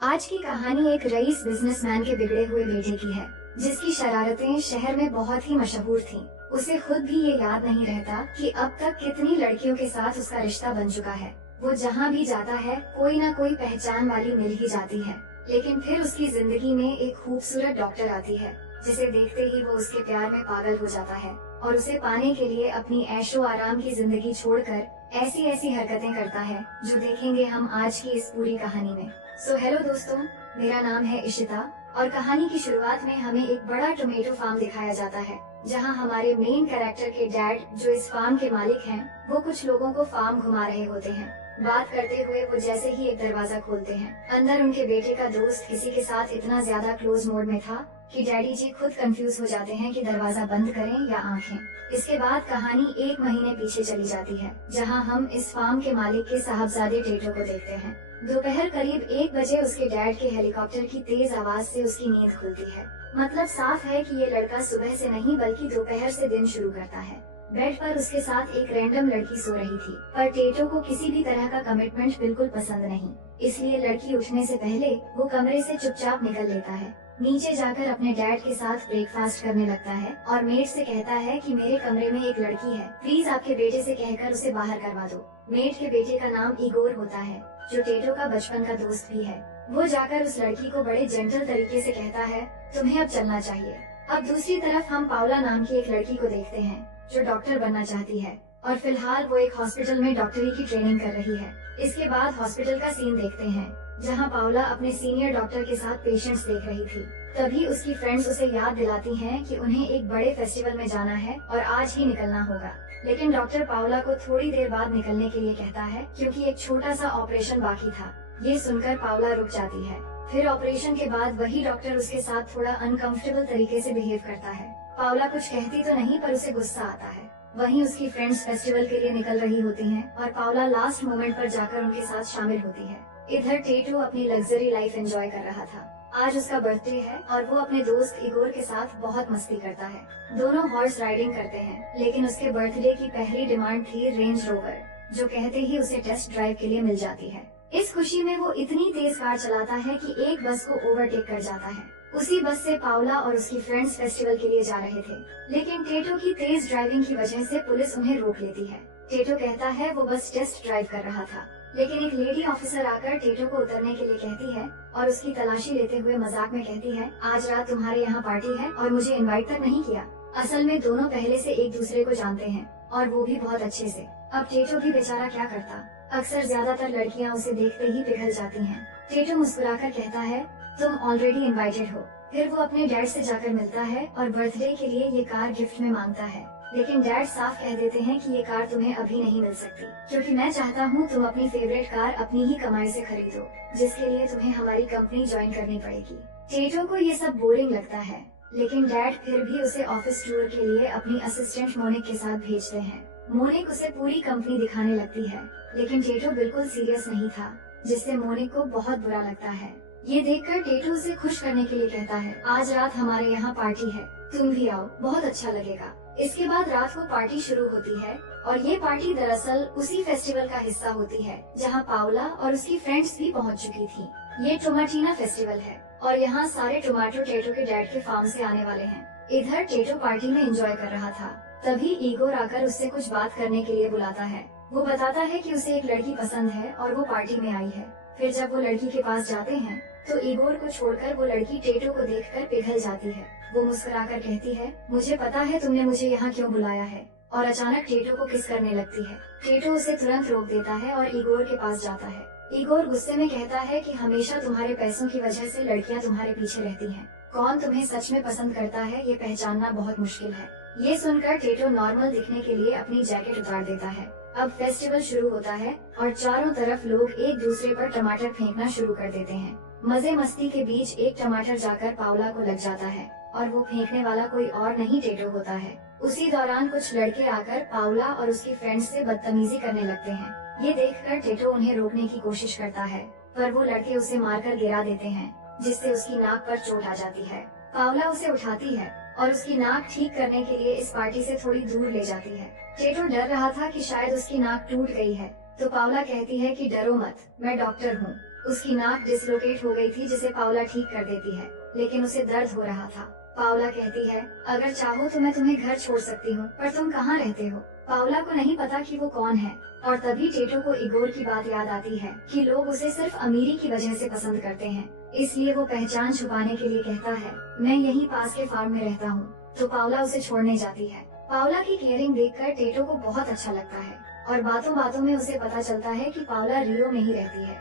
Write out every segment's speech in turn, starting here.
आज की कहानी एक रईस बिजनेसमैन के बिगड़े हुए बेटे की है, जिसकी शरारतें शहर में बहुत ही मशहूर थीं। उसे खुद भी ये याद नहीं रहता कि अब तक कितनी लड़कियों के साथ उसका रिश्ता बन चुका है। वो जहाँ भी जाता है कोई ना कोई पहचान वाली मिल ही जाती है। लेकिन फिर उसकी जिंदगी में एक खूबसूरत डॉक्टर आती है, जिसे देखते ही वो उसके प्यार में पागल हो जाता है और उसे पाने के लिए अपनी ऐशो आराम की जिंदगी छोड़कर ऐसी ऐसी हरकतें करता है जो देखेंगे हम आज की इस पूरी कहानी में। हेलो दोस्तों, मेरा नाम है इशिता और कहानी की शुरुआत में हमें एक बड़ा टोमेटो फार्म दिखाया जाता है, जहां हमारे मेन कैरेक्टर के डैड, जो इस फार्म के मालिक हैं, वो कुछ लोगों को फार्म घुमा रहे होते हैं। बात करते हुए वो जैसे ही एक दरवाजा खोलते हैं, अंदर उनके बेटे का दोस्त किसी के साथ इतना ज्यादा क्लोज मोड में था कि डैडी जी खुद कंफ्यूज हो जाते हैं कि दरवाजा बंद करें या आंखें। इसके बाद कहानी 1 महीने पीछे चली जाती है, जहां हम इस फार्म के मालिक के साहबजादे टेटो को देखते हैं। दोपहर करीब 1 बजे उसके डैड के हेलीकॉप्टर की तेज आवाज से उसकी नींद खुलती है। मतलब साफ है कि ये लड़का सुबह से नहीं बल्कि दोपहर से दिन शुरू करता है। बेड पर उसके साथ एक रैंडम लड़की सो रही थी, पर टेटो को किसी भी तरह का कमिटमेंट बिल्कुल पसंद नहीं, इसलिए लड़की उठने से पहले वो कमरे से चुपचाप निकल लेता है। नीचे जाकर अपने डैड के साथ ब्रेकफास्ट करने लगता है और मेड से कहता है कि मेरे कमरे में एक लड़की है, प्लीज आपके बेटे से कहकर उसे बाहर करवा दो। मेड के बेटे का नाम इगोर होता है, जो टेटो का बचपन का दोस्त भी है। वो जाकर उस लड़की को बड़े जेंटल तरीके से कहता है, तुम्हें अब चलना चाहिए। अब दूसरी तरफ हम पाउला नाम की एक लड़की को देखते हैं, जो डॉक्टर बनना चाहती है और फिलहाल वो एक हॉस्पिटल में डॉक्टरी की ट्रेनिंग कर रही है। इसके बाद हॉस्पिटल का सीन देखते हैं, जहां पाउला अपने सीनियर डॉक्टर के साथ पेशेंट्स देख रही थी। तभी उसकी फ्रेंड्स उसे याद दिलाती हैं कि उन्हें एक बड़े फेस्टिवल में जाना है और आज ही निकलना होगा। लेकिन डॉक्टर पाउला को थोड़ी देर बाद निकलने के लिए कहता है, क्योंकि एक छोटा सा ऑपरेशन बाकी था। ये सुनकर पाउला रुक जाती है। फिर ऑपरेशन के बाद वही डॉक्टर उसके साथ थोड़ा अनकंफर्टेबल तरीके से बिहेव करता है। पाउला कुछ कहती तो नहीं, पर उसे गुस्सा आता है। वहीं उसकी फ्रेंड्स फेस्टिवल के लिए निकल रही होती हैं और पाउला लास्ट मोमेंट पर जाकर उनके साथ शामिल होती है। इधर टेटो अपनी लग्जरी लाइफ एंजॉय कर रहा था। आज उसका बर्थडे है और वो अपने दोस्त इगोर के साथ बहुत मस्ती करता है। दोनों हॉर्स राइडिंग करते हैं, लेकिन उसके बर्थडे की पहली डिमांड थी रेंज रोवर, जो कहते ही उसे टेस्ट ड्राइव के लिए मिल जाती है। इस खुशी में वो इतनी तेज कार चलाता है कि एक बस को ओवरटेक कर जाता है। उसी बस से पाउला और उसकी फ्रेंड्स फेस्टिवल के लिए जा रहे थे, लेकिन टेटो की तेज ड्राइविंग की वजह से पुलिस उन्हें रोक लेती है। टेटो कहता है वो बस टेस्ट ड्राइव कर रहा था, लेकिन एक लेडी ऑफिसर आकर टेटो को उतरने के लिए कहती है और उसकी तलाशी लेते हुए मजाक में कहती है, आज रात तुम्हारे यहाँ पार्टी है और मुझे इनवाइट तक नहीं किया। असल में दोनों पहले से एक दूसरे को जानते हैं और वो भी बहुत अच्छे से। अब टेटो भी बेचारा क्या करता, अक्सर ज्यादातर लड़कियाँ उसे देखते ही पिघल जाती हैं। टेटो मुस्कुराकर कहता है, तुम ऑलरेडी इनवाइटेड हो। फिर वो अपने डैड से जाकर मिलता है और बर्थडे के लिए ये कार गिफ्ट में मांगता है, लेकिन डैड साफ कह देते हैं कि ये कार तुम्हें अभी नहीं मिल सकती, क्योंकि मैं चाहता हूँ तुम अपनी फेवरेट कार अपनी ही कमाई से खरीदो, जिसके लिए तुम्हें हमारी कंपनी ज्वाइन करनी पड़ेगी। टेटो को ये सब बोरिंग लगता है, लेकिन डैड फिर भी उसे ऑफिस टूर के लिए अपनी असिस्टेंट मोनिक के साथ भेजते हैं। मोनिक उसे पूरी कंपनी दिखाने लगती है, लेकिन टेटो बिल्कुल सीरियस नहीं था, जिससे मोनिक को बहुत बुरा लगता है। ये देखकर टेटो उसे खुश करने के लिए कहता है, आज रात हमारे यहाँ पार्टी है, तुम भी आओ, बहुत अच्छा लगेगा। इसके बाद रात को पार्टी शुरू होती है और ये पार्टी दरअसल उसी फेस्टिवल का हिस्सा होती है, जहाँ पाउला और उसकी फ्रेंड्स भी पहुँच चुकी थी। ये टोमाटीना फेस्टिवल है और यहाँ सारे टोमेटो टेटो के डैड के फार्म से आने वाले हैं। इधर टेटो पार्टी में एंजॉय कर रहा था, तभी इगोर आकर उससे कुछ बात करने के लिए बुलाता है। वो बताता है कि उसे एक लड़की पसंद है और वो पार्टी में आई है। फिर जब वो लड़की के पास जाते हैं तो इगोर को छोड़कर वो लड़की टेटो को देखकर पिघल जाती है। वो मुस्कुराकर कहती है, मुझे पता है तुमने मुझे यहाँ क्यों बुलाया है, और अचानक टेटो को किस करने लगती है। टेटो उसे तुरंत रोक देता है और इगोर के पास जाता है। इगोर गुस्से में कहता है कि हमेशा तुम्हारे पैसों की वजह से लड़कियाँ तुम्हारे पीछे रहती हैं। कौन तुम्हें सच में पसंद करता है ये पहचानना बहुत मुश्किल है। ये सुनकर टेटो नॉर्मल दिखने के लिए अपनी जैकेट उतार देता है। अब फेस्टिवल शुरू होता है और चारों तरफ लोग एक दूसरे पर टमाटर फेंकना शुरू कर देते हैं। मजे मस्ती के बीच एक टमाटर जाकर पाउला को लग जाता है और वो फेंकने वाला कोई और नहीं टेटो होता है। उसी दौरान कुछ लड़के आकर पाउला और उसकी फ्रेंड्स से बदतमीजी करने लगते हैं। ये देखकर टेटो उन्हें रोकने की कोशिश करता है, पर वो लड़के उसे मारकर गिरा देते हैं, जिससे उसकी नाक पर चोट आ जाती है। पाउला उसे उठाती है और उसकी नाक ठीक करने के लिए इस पार्टी से थोड़ी दूर ले जाती है। टेटो डर रहा था कि शायद उसकी नाक टूट गई है, तो पाउला कहती है कि डरो मत, मैं डॉक्टर हूँ। उसकी नाक डिसलोकेट हो गई थी जिसे पाउला ठीक कर देती है, लेकिन उसे दर्द हो रहा था। पाउला कहती है, अगर चाहो तो मैं तुम्हें घर छोड़ सकती हूँ, पर तुम कहाँ रहते हो? पाउला को नहीं पता कि वो कौन है, और तभी टेटो को इगोर की बात याद आती है कि लोग उसे सिर्फ अमीरी की वजह से पसंद करते हैं, इसलिए वो पहचान छुपाने के लिए कहता है, मैं यहीं पास के फार्म में रहता हूँ। तो पाउला उसे छोड़ने जाती है। पाउला की केयरिंग देखकर टेटो को बहुत अच्छा लगता है, और बातों बातों में उसे पता चलता है कि पाउला रियो में ही रहती है।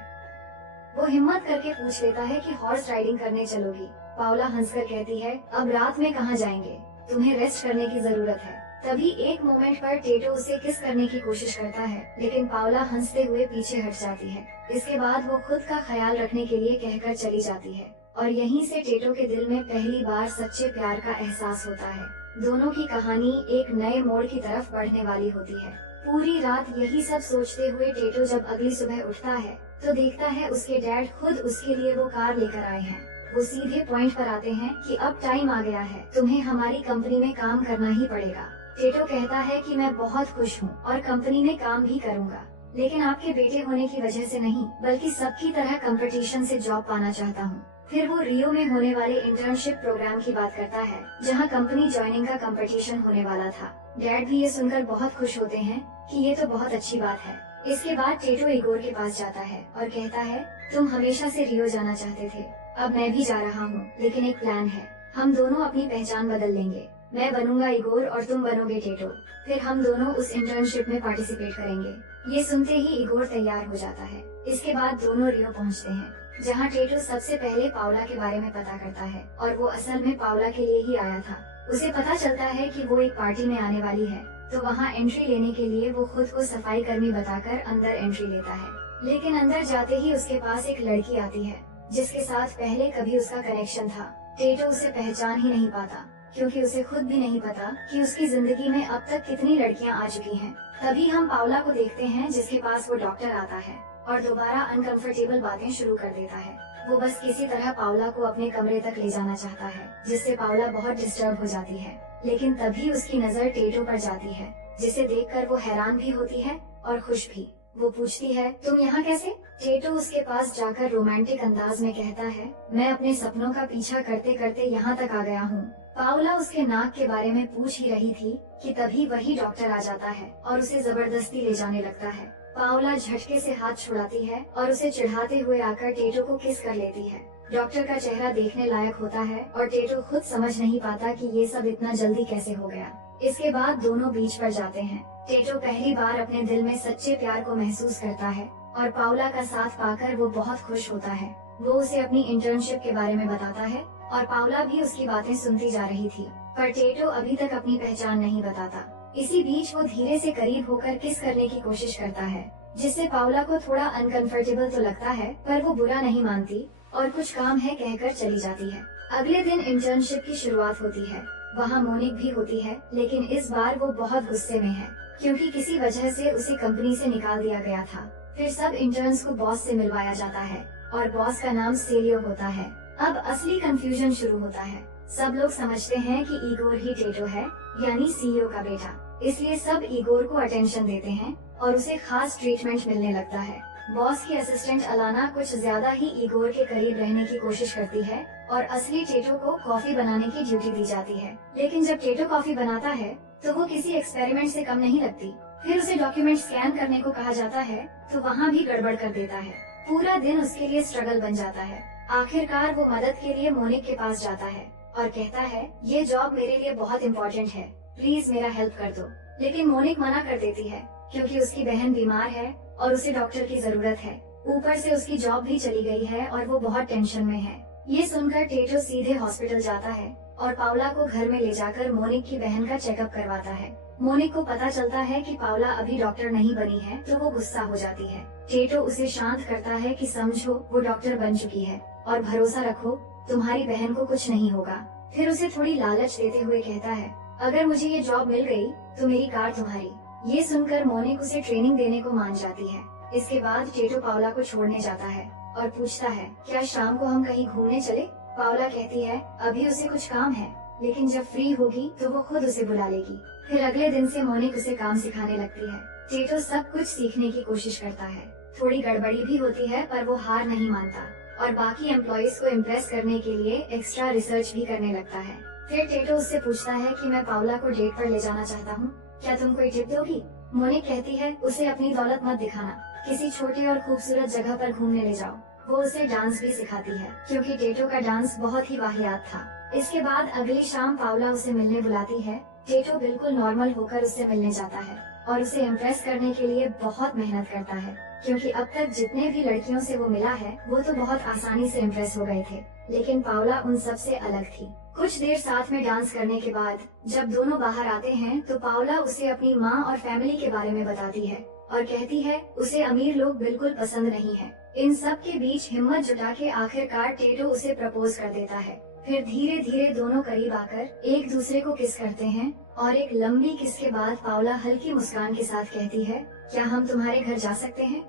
वो हिम्मत करके पूछ लेता है कि हॉर्स राइडिंग करने चलोगी? पाउला हंसकर कहती है, अब रात में कहाँ जाएंगे, तुम्हें रेस्ट करने की जरूरत है। तभी एक मोमेंट पर टेटो उसे किस करने की कोशिश करता है, लेकिन पाउला हंसते हुए पीछे हट जाती है। इसके बाद वो खुद का ख्याल रखने के लिए कहकर चली जाती है, और यहीं से टेटो के दिल में पहली बार सच्चे प्यार का एहसास होता है। दोनों की कहानी एक नए मोड़ की तरफ बढ़ने वाली होती है। पूरी रात यही सब सोचते हुए टेटो जब अगली सुबह उठता है तो देखता है उसके डैड खुद उसके लिए वो कार लेकर आए हैं। वो सीधे पॉइंट पर आते हैं कि अब टाइम आ गया है, तुम्हें हमारी कंपनी में काम करना ही पड़ेगा। टेटो कहता है कि मैं बहुत खुश हूँ और कंपनी में काम भी करूँगा, लेकिन आपके बेटे होने की वजह से नहीं, बल्कि सबकी तरह कंपटीशन से जॉब पाना चाहता हूँ। फिर वो रियो में होने वाले इंटर्नशिप प्रोग्राम की बात करता है, जहाँ कंपनी ज्वाइनिंग का कंपटीशन होने वाला था। डैड भी ये सुनकर बहुत खुश होते हैं कि ये तो बहुत अच्छी बात है। इसके बाद टेटो इगोर के पास जाता है और कहता है, तुम हमेशा से रियो जाना चाहते थे, अब मैं भी जा रहा हूँ, लेकिन एक प्लान है, हम दोनों अपनी पहचान बदल लेंगे। मैं बनूंगा इगोर और तुम बनोगे टेटो, फिर हम दोनों उस इंटर्नशिप में पार्टिसिपेट करेंगे। ये सुनते ही इगोर तैयार हो जाता है। इसके बाद दोनों रियो पहुँचते हैं, जहाँ टेटो सबसे पहले पाउला के बारे में पता करता है, और वो असल में पाउला के लिए ही आया था। उसे पता चलता है कि वो एक पार्टी में आने वाली है, तो वहाँ एंट्री लेने के लिए वो खुद को सफाई कर्मी बताकर अंदर एंट्री लेता है। लेकिन अंदर जाते ही उसके पास एक लड़की आती है, जिसके साथ पहले कभी उसका कनेक्शन था। टेटो उसे पहचान ही नहीं पाता, क्योंकि उसे खुद भी नहीं पता कि उसकी जिंदगी में अब तक कितनी लड़कियां आ चुकी हैं। तभी हम पाउला को देखते हैं, जिसके पास वो डॉक्टर आता है और दोबारा अनकंफर्टेबल बातें शुरू कर देता है। वो बस किसी तरह पाउला को अपने कमरे तक ले जाना चाहता है, जिससे पाउला बहुत डिस्टर्ब हो जाती है। लेकिन तभी उसकी नजर टेटो पर जाती है, जिसे देखकर वो हैरान भी होती है और खुश भी। वो पूछती है, तुम यहाँ कैसे? टेटो उसके पास जाकर रोमांटिक अंदाज में कहता है, मैं अपने सपनों का पीछा करते करते यहाँ तक आ गया हूँ। पाउला उसके नाक के बारे में पूछ ही रही थी कि तभी वही डॉक्टर आ जाता है और उसे जबरदस्ती ले जाने लगता है। पाउला झटके से हाथ छुड़ाती है और उसे चिढ़ाते हुए आकर टेटो को किस कर लेती है। डॉक्टर का चेहरा देखने लायक होता है और टेटो खुद समझ नहीं पाता कि ये सब इतना जल्दी कैसे हो गया। इसके बाद दोनों बीच पर जाते हैं। टेटो पहली बार अपने दिल में सच्चे प्यार को महसूस करता है और पाउला का साथ पाकर वो बहुत खुश होता है। वो उसे अपनी इंटर्नशिप के बारे में बताता है और पाउला भी उसकी बातें सुनती जा रही थी, पर टेटो अभी तक अपनी पहचान नहीं बताता। इसी बीच वो धीरे से करीब होकर किस करने की कोशिश करता है, जिससे पाउला को थोड़ा अनकंफर्टेबल तो लगता है, पर वो बुरा नहीं मानती और कुछ काम है कहकर चली जाती है। अगले दिन इंटर्नशिप की शुरुआत होती है। वहाँ मोनिक भी होती है, लेकिन इस बार वो बहुत गुस्से में है, क्योंकि किसी वजह से उसे कंपनी से निकाल दिया गया था। फिर सब इंटर्न्स को बॉस से मिलवाया जाता है और बॉस का नाम सेलियो होता है। अब असली कंफ्यूजन शुरू होता है। सब लोग समझते हैं कि इगोर ही टेटो है, यानी सीईओ का बेटा, इसलिए सब इगोर को अटेंशन देते हैं और उसे खास ट्रीटमेंट मिलने लगता है। बॉस की असिस्टेंट अलाना कुछ ज्यादा ही इगोर के करीब रहने की कोशिश करती है और असली टेटो को कॉफी बनाने की ड्यूटी दी जाती है। लेकिन जब टेटो कॉफी बनाता है तो वो किसी एक्सपेरिमेंट से कम नहीं लगती। फिर उसे डॉक्यूमेंट स्कैन करने को कहा जाता है तो वहाँ भी गड़बड़ कर देता है। पूरा दिन उसके लिए स्ट्रगल बन जाता है। आखिरकार वो मदद के लिए मोनिक के पास जाता है और कहता है, ये जॉब मेरे लिए बहुत इम्पोर्टेंट है, प्लीज मेरा हेल्प कर दो। लेकिन मोनिक मना कर देती है, क्योंकि उसकी बहन बीमार है और उसे डॉक्टर की जरूरत है। ऊपर से उसकी जॉब भी चली गई है और वो बहुत टेंशन में है। ये सुनकर टेटो सीधे हॉस्पिटल जाता है और पाउला को घर में ले जाकर मोनिक की बहन का चेकअप करवाता है। मोनिक को पता चलता है कि पाउला अभी डॉक्टर नहीं बनी है, तो वो गुस्सा हो जाती है। टेटो उसे शांत करता है कि समझो, वो डॉक्टर बन चुकी है और भरोसा रखो, तुम्हारी बहन को कुछ नहीं होगा। फिर उसे थोड़ी लालच देते हुए कहता है, अगर मुझे ये जॉब मिल गई तो मेरी कार तुम्हारी। ये सुनकर मोनिक उसे ट्रेनिंग देने को मान जाती है। इसके बाद टेटो पाउला को छोड़ने जाता है और पूछता है, क्या शाम को हम कहीं घूमने चले? पाउला कहती है, अभी उसे कुछ काम है, लेकिन जब फ्री होगी तो वो खुद उसे बुला लेगी। फिर अगले दिन से मोनिक उसे काम सिखाने लगती है। टेटो सब कुछ सीखने की कोशिश करता है। थोड़ी गड़बड़ी भी होती है पर वो हार नहीं मानता और बाकी एम्प्लॉइज को इम्प्रेस करने के लिए एक्स्ट्रा रिसर्च भी करने लगता है। फिर टेटो उससे पूछता है कि मैं पाउला को डेट पर ले जाना चाहता हूँ, क्या तुम कोई टिप दोगी? मोनिक कहती है उसे अपनी दौलत मत दिखाना, किसी छोटे और खूबसूरत जगह पर घूमने ले जाओ। वो उसे डांस भी सिखाती है क्योंकि टेटो का डांस बहुत ही वाहियात था। इसके बाद अगली शाम पाउला उसे मिलने बुलाती है। टेटो बिल्कुल नॉर्मल होकर उससे मिलने जाता है और उसे इम्प्रेस करने के लिए बहुत मेहनत करता है क्योंकि अब तक जितने भी लड़कियों से वो मिला है वो तो बहुत आसानी से इम्प्रेस हो गए थे, लेकिन पाउला उन सब से अलग थी। कुछ देर साथ में डांस करने के बाद जब दोनों बाहर आते हैं तो पाउला उसे अपनी माँ और फैमिली के बारे में बताती है और कहती है उसे अमीर लोग बिल्कुल पसंद नहीं है। इन सब के बीच हिम्मत जुटा के आखिरकार टेटो उसे प्रपोज कर देता है। फिर धीरे धीरे दोनों करीब आकर एक दूसरे को किस करते हैं और एक लंबी किस के बाद पाउला हल्की मुस्कान के साथ कहती है, क्या हम तुम्हारे घर जा सकते हैं?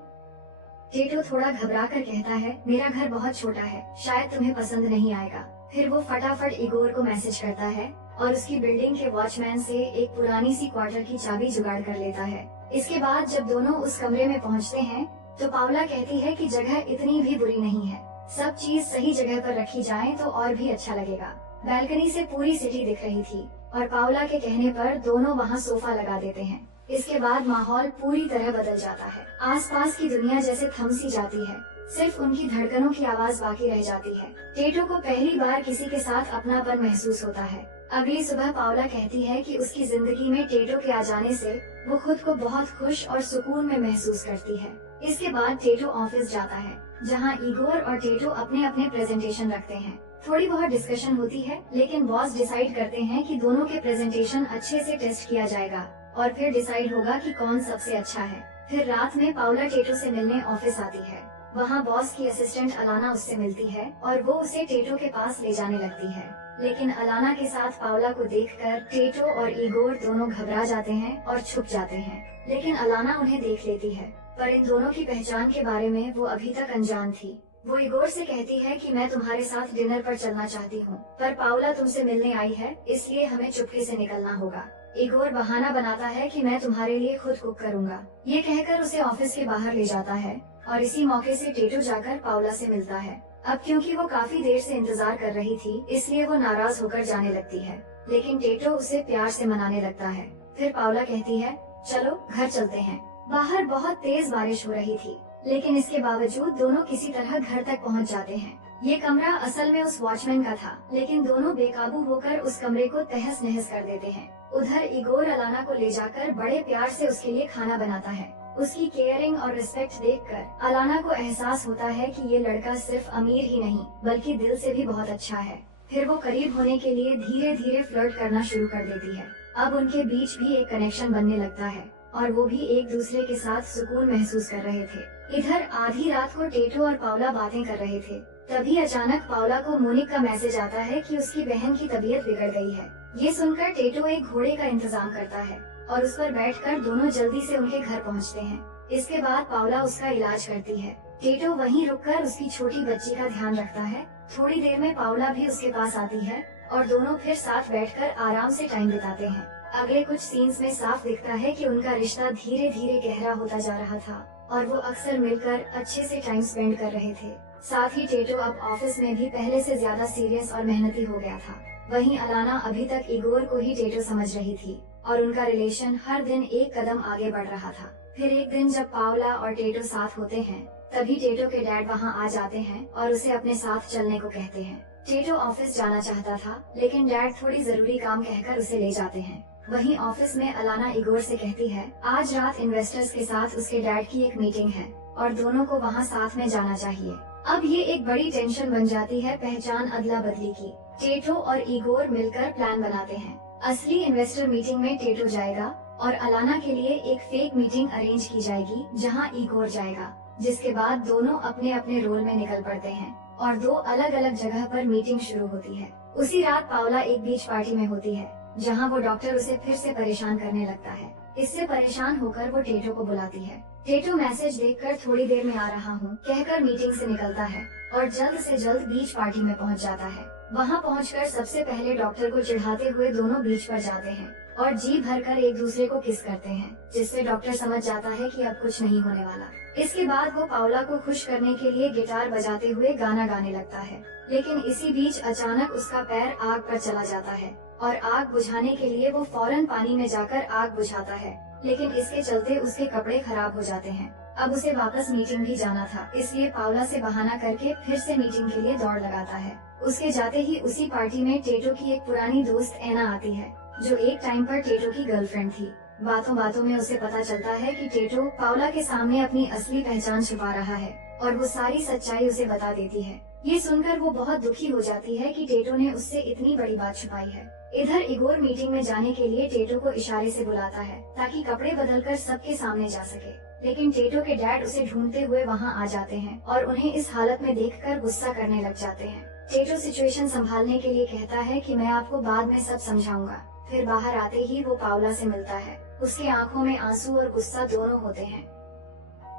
टेटो थोड़ा घबरा कर कहता है, मेरा घर बहुत छोटा है, शायद तुम्हें पसंद नहीं आएगा। फिर वो फटाफट इगोर को मैसेज करता है और उसकी बिल्डिंग के वॉचमैन से एक पुरानी सी क्वार्टर की चाबी जुगाड़ कर लेता है। इसके बाद जब दोनों उस कमरे में पहुंचते हैं तो पाउला कहती है कि जगह इतनी भी बुरी नहीं है, सब चीज सही जगह पर रखी जाए तो और भी अच्छा लगेगा। बैल्कनी से पूरी सिटी दिख रही थी और पाउला के कहने पर दोनों वहाँ सोफा लगा देते हैं। इसके बाद माहौल पूरी तरह बदल जाता है। आसपास की दुनिया जैसे थम सी जाती है, सिर्फ उनकी धड़कनों की आवाज बाकी रह जाती है। टेटो को पहली बार किसी के साथ अपनापन महसूस होता है। अगली सुबह पाउला कहती है कि उसकी जिंदगी में टेटो के आ जाने से वो खुद को बहुत खुश और सुकून में महसूस करती है। इसके बाद टेटो ऑफिस जाता है जहां इगोर और टेटो अपने अपने प्रेजेंटेशन रखते हैं। थोड़ी बहुत डिस्कशन होती है लेकिन बॉस डिसाइड करते हैं कि दोनों के प्रेजेंटेशन अच्छे से टेस्ट किया जाएगा और फिर डिसाइड होगा कि कौन सबसे अच्छा है। फिर रात में पाउला टेटो से मिलने ऑफिस आती है। वहाँ बॉस की असिस्टेंट अलाना उससे मिलती है और वो उसे टेटो के पास ले जाने लगती है, लेकिन अलाना के साथ पाउला को देखकर टेटो और इगोर दोनों घबरा जाते हैं और छुप जाते हैं। लेकिन अलाना उन्हें देख लेती है, पर इन दोनों की पहचान के बारे में वो अभी तक अनजान थी। वो इगोर से कहती है कि मैं तुम्हारे साथ डिनर पर चलना चाहती हूँ, पर पाउला तुमसे मिलने आई है इसलिए हमें चुपके से निकलना होगा। इगोर बहाना बनाता है कि मैं तुम्हारे लिए खुद कुक करूँगा। ये कहकर उसे ऑफिस के बाहर ले जाता है और इसी मौके से टेटो जाकर पाउला से मिलता है। अब क्योंकि वो काफी देर से इंतजार कर रही थी इसलिए वो नाराज होकर जाने लगती है, लेकिन टेटो उसे प्यार से मनाने लगता है। फिर पाउला कहती है, चलो घर चलते हैं। बाहर बहुत तेज बारिश हो रही थी, लेकिन इसके बावजूद दोनों किसी तरह घर तक पहुंच जाते हैं। ये कमरा असल में उस वॉचमैन का था, लेकिन दोनों बेकाबू होकर उस कमरे को तहस नहस कर देते हैं। उधर इगोर अलाना को ले जाकर बड़े प्यार से उसके लिए खाना बनाता है। उसकी केयरिंग और रिस्पेक्ट देखकर अलाना को एहसास होता है कि ये लड़का सिर्फ अमीर ही नहीं बल्कि दिल से भी बहुत अच्छा है। फिर वो करीब होने के लिए धीरे धीरे फ्लर्ट करना शुरू कर देती है। अब उनके बीच भी एक कनेक्शन बनने लगता है और वो भी एक दूसरे के साथ सुकून महसूस कर रहे थे। इधर आधी रात को टेटो और पाउला बातें कर रहे थे, तभी अचानक पाउला को मोनिक का मैसेज आता है कि उसकी बहन की तबीयत बिगड़ गई है। ये सुनकर टेटो एक घोड़े का इंतजाम करता है और उस पर बैठकर दोनों जल्दी से उनके घर पहुंचते हैं। इसके बाद पाउला उसका इलाज करती है। टेटो वहीं रुककर उसकी छोटी बच्ची का ध्यान रखता है। थोड़ी देर में पाउला भी उसके पास आती है और दोनों फिर साथ बैठकर आराम से टाइम बिताते हैं। अगले कुछ सीन्स में साफ दिखता है कि उनका रिश्ता धीरे धीरे गहरा होता जा रहा था और वो अक्सर मिलकर अच्छे से टाइम स्पेंड कर रहे थे। साथ ही टेटो अब ऑफिस में भी पहले से ज्यादा सीरियस और मेहनती हो गया था। वहीं अलाना अभी तक इगोर को ही टेटो समझ रही थी और उनका रिलेशन हर दिन एक कदम आगे बढ़ रहा था। फिर एक दिन जब पाउला और टेटो साथ होते हैं तभी टेटो के डैड वहाँ आ जाते हैं और उसे अपने साथ चलने को कहते हैं। टेटो ऑफिस जाना चाहता था लेकिन डैड थोड़ी जरूरी काम कहकर उसे ले जाते हैं। वहीं ऑफिस में अलाना इगोर से कहती है, आज रात इन्वेस्टर्स के साथ उसके डैड की एक मीटिंग है और दोनों को वहाँ साथ में जाना चाहिए। अब ये एक बड़ी टेंशन बन जाती है पहचान अदला बदली की। टेटो और इगोर मिलकर प्लान बनाते हैं। असली इन्वेस्टर मीटिंग में टेटो जाएगा और अलाना के लिए एक फेक मीटिंग अरेंज की जाएगी जहाँ इगोर जाएगा, जिसके बाद दोनों अपने अपने रोल में निकल पड़ते हैं और दो अलग अलग जगह पर मीटिंग शुरू होती है। उसी रात पाउला एक बीच पार्टी में होती है जहाँ वो डॉक्टर उसे फिर से परेशान करने लगता है। इससे परेशान होकर वो टेटो को बुलाती है। टेटो मैसेज देखकर थोड़ी देर में आ रहा हूँ कहकर मीटिंग से निकलता है और जल्द से जल्द बीच पार्टी में पहुँच जाता है। वहाँ पहुँचकर सबसे पहले डॉक्टर को चिढ़ाते हुए दोनों बीच पर जाते हैं और जी भरकर एक दूसरे को किस करते हैं, जिससे डॉक्टर समझ जाता है कि अब कुछ नहीं होने वाला। इसके बाद वो पाउला को खुश करने के लिए गिटार बजाते हुए गाना गाने लगता है, लेकिन इसी बीच अचानक उसका पैर आग पर चला जाता है और आग बुझाने के लिए वो फौरन पानी में जाकर आग बुझाता है, लेकिन इसके चलते उसके कपड़े खराब हो जाते हैं। अब उसे वापस मीटिंग भी जाना था, इसलिए पाउला से बहाना करके फिर से मीटिंग के लिए दौड़ लगाता है। उसके जाते ही उसी पार्टी में टेटो की एक पुरानी दोस्त एना आती है, जो एक टाइम पर टेटो की गर्लफ्रेंड थी। बातों बातों में उसे पता चलता है कि टेटो पाउला के सामने अपनी असली पहचान छुपा रहा है और वो सारी सच्चाई उसे बता देती है। ये सुनकर वो बहुत दुखी हो जाती है कि टेटो ने उससे इतनी बड़ी बात छुपाई है। इधर इगोर मीटिंग में जाने के लिए टेटो को इशारे से बुलाता है ताकि कपड़े बदलकर सबके सामने जा सके, लेकिन टेटो के डैड उसे ढूंढते हुए वहाँ आ जाते हैं और उन्हें इस हालत में देखकर गुस्सा करने लग जाते हैं। टेटो सिचुएशन संभालने के लिए कहता है कि मैं आपको बाद में सब समझाऊंगा। फिर बाहर आते ही वो पाउला से मिलता है। उसकी आंखों में आंसू और गुस्सा दोनों होते हैं।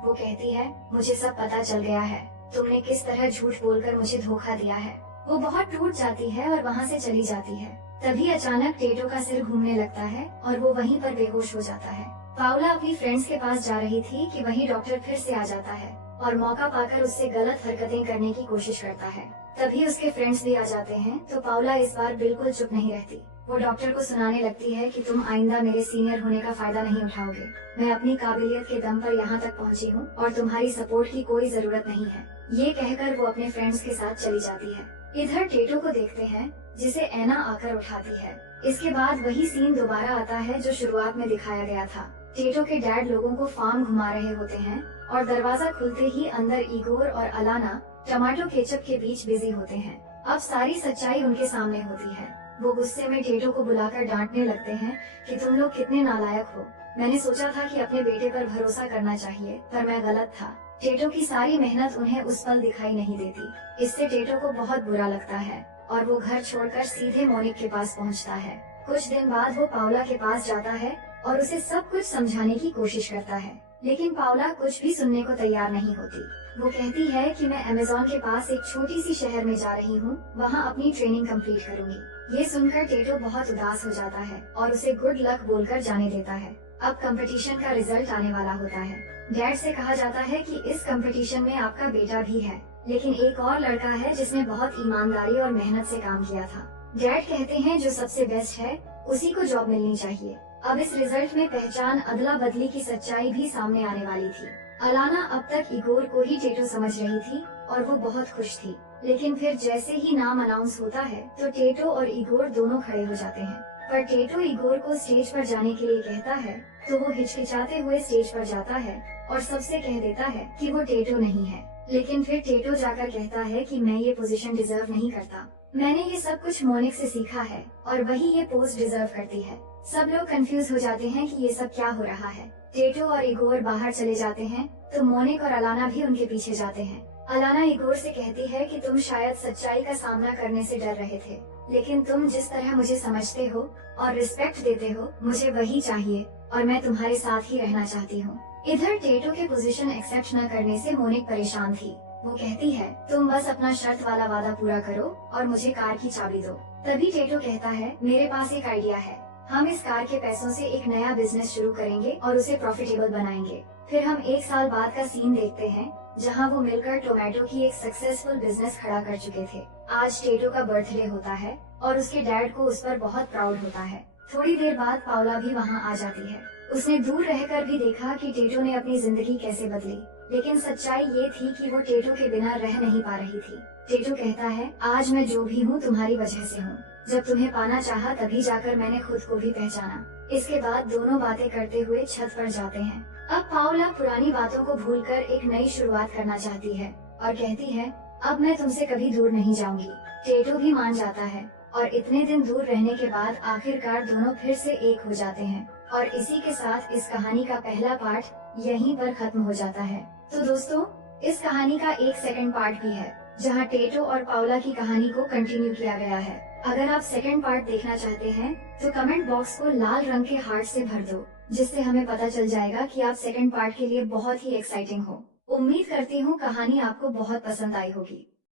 वो कहती है, मुझे सब पता चल गया है, तुमने किस तरह झूठ बोलकर मुझे धोखा दिया है। वो बहुत टूट जाती है और वहाँ से चली जाती है। तभी अचानक टेटो का सिर घूमने लगता है और वो वहीं पर बेहोश हो जाता है। पाउला अपनी फ्रेंड्स के पास जा रही थी कि वहीं डॉक्टर फिर से आ जाता है और मौका पाकर उससे गलत हरकतें करने की कोशिश करता है। तभी उसके फ्रेंड्स भी आ जाते हैं, तो पाउला इस बार बिल्कुल चुप नहीं रहती। वो डॉक्टर को सुनाने लगती है कि तुम आइंदा मेरे सीनियर होने का फायदा नहीं उठाओगे। मैं अपनी काबिलियत के दम पर यहाँ तक पहुँची हूँ और तुम्हारी सपोर्ट की कोई जरूरत नहीं है। ये कहकर वो अपने फ्रेंड्स के साथ चली जाती है। इधर टेटो को देखते हैं, जिसे एना आकर उठाती है। इसके बाद वही सीन दोबारा आता है जो शुरुआत में दिखाया गया था। टेटो के डैड लोगों को फार्म घुमा रहे होते हैं और दरवाजा खुलते ही अंदर इगोर और अलाना टमाटो केचप के बीच बिजी होते हैं। अब सारी सच्चाई उनके सामने होती है। वो गुस्से में टेटो को बुलाकर डांटने लगते हैं कि तुम लोग कितने नालायक हो। मैंने सोचा था कि अपने बेटे पर भरोसा करना चाहिए, पर मैं गलत था। टेटो की सारी मेहनत उन्हें उस पल दिखाई नहीं देती। इससे टेटो को बहुत बुरा लगता है और वो घर छोड़कर सीधे मोनिक के पास पहुंचता है। कुछ दिन बाद वो पाउला के पास जाता है और उसे सब कुछ समझाने की कोशिश करता है, लेकिन पाउला कुछ भी सुनने को तैयार नहीं होती। वो कहती है कि मैं अमेज़न के पास एक छोटी सी शहर में जा रही हूँ, वहाँ अपनी ट्रेनिंग कंप्लीट करूँगी। ये सुनकर टेटो बहुत उदास हो जाता है और उसे गुड लक बोलकर जाने देता है। अब कंपटीशन का रिजल्ट आने वाला होता है। डैड से कहा जाता है कि इस कंपटीशन में आपका बेटा भी है, लेकिन एक और लड़का है जिसने बहुत ईमानदारी और मेहनत से काम किया था। डैड कहते हैं जो सबसे बेस्ट है उसी को जॉब मिलनी चाहिए। अब इस रिजल्ट में पहचान अदला बदली की सच्चाई भी सामने आने वाली थी। अलाना अब तक इगोर को ही टेटो समझ रही थी और वो बहुत खुश थी, लेकिन फिर जैसे ही नाम अनाउंस होता है तो टेटो और इगोर दोनों खड़े हो जाते हैं। पर टेटो इगोर को स्टेज पर जाने के लिए कहता है तो वो हिचकिचाते हुए स्टेज पर जाता है और सबसे कह देता है कि वो टेटो नहीं है। लेकिन फिर टेटो जाकर कहता है कि मैं ये पोजीशन डिजर्व नहीं करता। मैंने ये सब कुछ मोनिक से सीखा है और वही ये पोस्ट डिजर्व करती है। सब लोग कंफ्यूज हो जाते हैं कि ये सब क्या हो रहा है। टेटो और इगोर बाहर चले जाते हैं तो मोनिक और अलाना भी उनके पीछे जाते हैं। अलाना इगोर से कहती है कि तुम शायद सच्चाई का सामना करने से डर रहे थे, लेकिन तुम जिस तरह मुझे समझते हो और रिस्पेक्ट देते हो, मुझे वही चाहिए और मैं तुम्हारे साथ ही रहना चाहती हूँ। इधर टेटो के पोजीशन एक्सेप्ट न करने से मोनिक परेशान थी। वो कहती है तुम बस अपना शर्त वाला वादा पूरा करो और मुझे कार की चाबी दो। तभी टेटो कहता है मेरे पास एक आइडिया है, हम इस कार के पैसों से एक नया बिजनेस शुरू करेंगे और उसे प्रॉफिटेबल बनाएंगे। फिर हम 1 साल बाद का सीन देखते हैं जहां वो मिलकर टोमेटो की एक सक्सेसफुल बिजनेस खड़ा कर चुके थे। आज टेटो का बर्थडे होता है और उसके डैड को उस पर बहुत प्राउड होता है। थोड़ी देर बाद पाउला भी वहां आ जाती है। उसने दूर रहकर भी देखा कि टेटो ने अपनी जिंदगी कैसे बदली, लेकिन सच्चाई ये थी कि वो टेटो के बिना रह नहीं पा रही थी। टेटो कहता है आज मैं जो भी हूँ तुम्हारी वजह से हूँ। जब तुम्हें पाना चाहा तभी जाकर मैंने खुद को भी पहचाना। इसके बाद दोनों बातें करते हुए छत पर जाते हैं। अब पाउला पुरानी बातों को भूलकर एक नई शुरुआत करना चाहती है और कहती है अब मैं तुमसे कभी दूर नहीं जाऊंगी। टेटो भी मान जाता है और इतने दिन दूर रहने के बाद आखिरकार दोनों फिर से एक हो जाते हैं। और इसी के साथ इस कहानी का पहला पार्ट यहीं पर खत्म हो जाता है। तो दोस्तों, इस कहानी का एक सेकंड पार्ट भी है जहां टेटो और पाउला की कहानी को कंटिन्यू किया गया है। अगर आप सेकंड पार्ट देखना चाहते हैं तो कमेंट बॉक्स को लाल रंग के हार्ट से भर दो। जिससे हमें पता चल जाएगा कि आप सेकंड पार्ट के लिए बहुत ही एक्साइटिंग हो। उम्मीद करती हूँ कहानी आपको बहुत पसंद आई होगी।